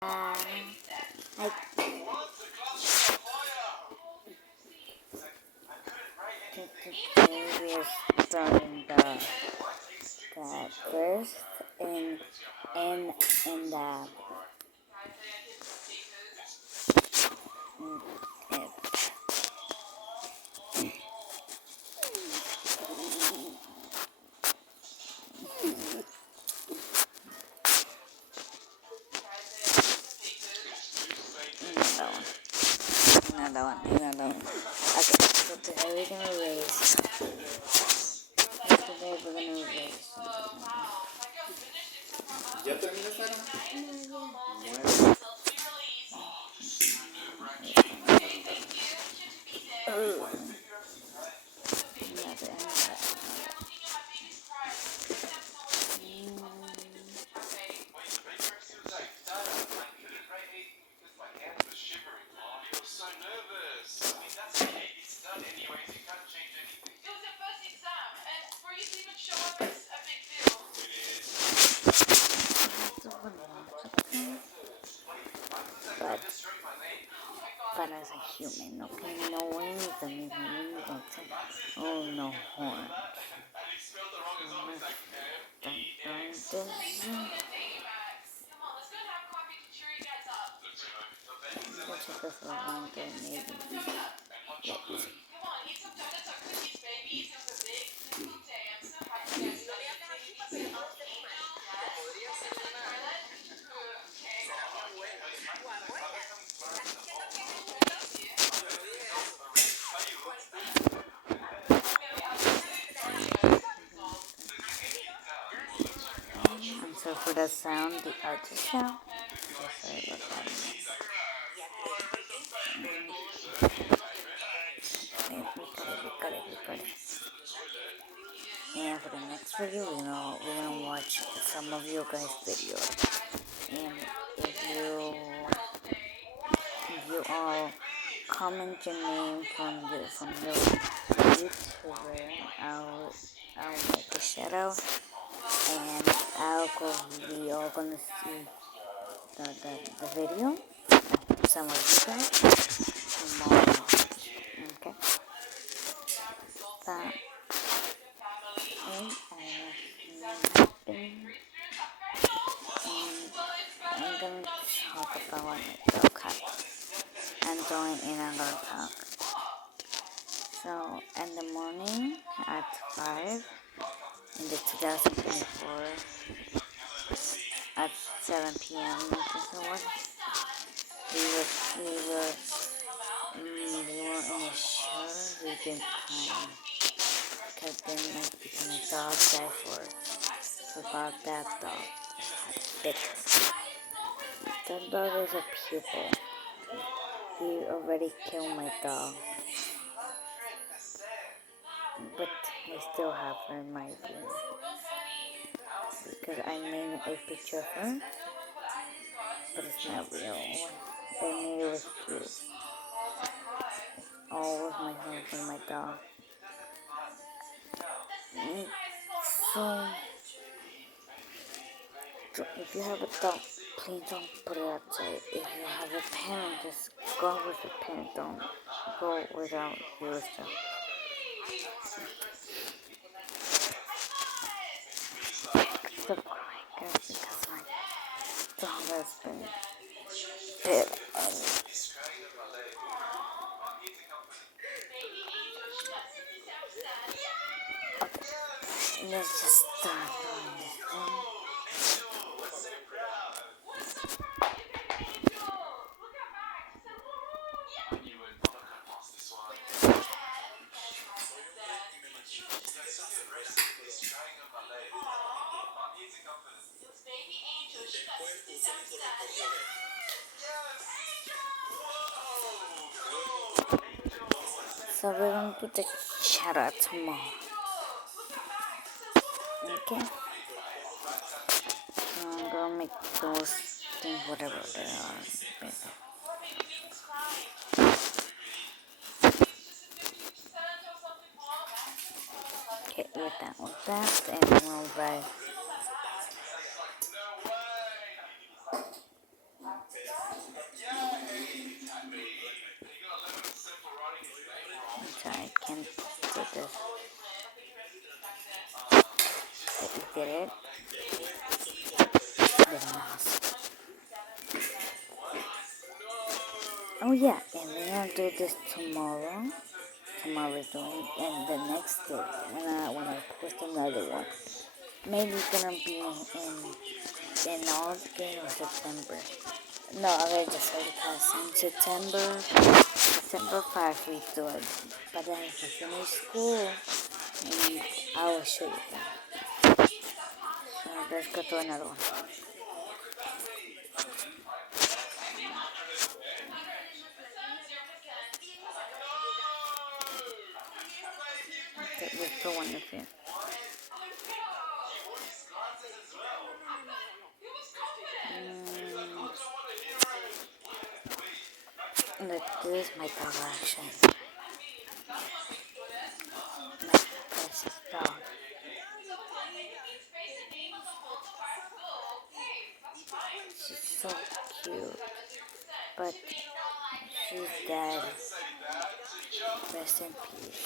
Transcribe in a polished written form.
I think today we are starting the first in the another one. Okay, so today we're gonna raise. ¿Ya terminaron? But as a human, okay, knowing the meaning of oh no horn. We'll check this out maybe. Let's see. And so for the sound, the artist sound. Sorry about that. We got it. And for the next video, we're gonna watch some of your guys' videos. And if you all comment your name from your YouTuber, I'll make a shout out, and we all gonna see the video. Some of you guys tomorrow. Okay. I'm gonna talk about my dog cat. I'm going in and gonna talk. So in the morning at 5 in the 2024 at 7 p.m. We were in a show. We've been crying because then my dog died for about that dog. That dog is a pupil. He already killed my dog, but I still have her in my room because I made a picture of her, but it's not real. I made it with cute. All with my home for my dog. So if you have a dog, please don't put it outside. If you have a parent, just go with your parent. Don't go without yourself. Stop crying, guys, because my dog has been dead. Okay, let's just start doing this thing. So we're going to put the shout out tomorrow. Okay? So I'm going to make those things whatever they are. Okay, we're done with that, and we'll write. did it. The mask. Oh yeah, and we're gonna do this tomorrow. Tomorrow we're doing, and the next day, when I post another one, maybe it's gonna be in August or September. No, I already decided because in September 5 we do it. But then if I finish school, and I will show you that. So let's go to another one. Okay, let's do one of you. Look, this is my dog actually. My precious dog. She's so cute. But she's dead. Rest in peace.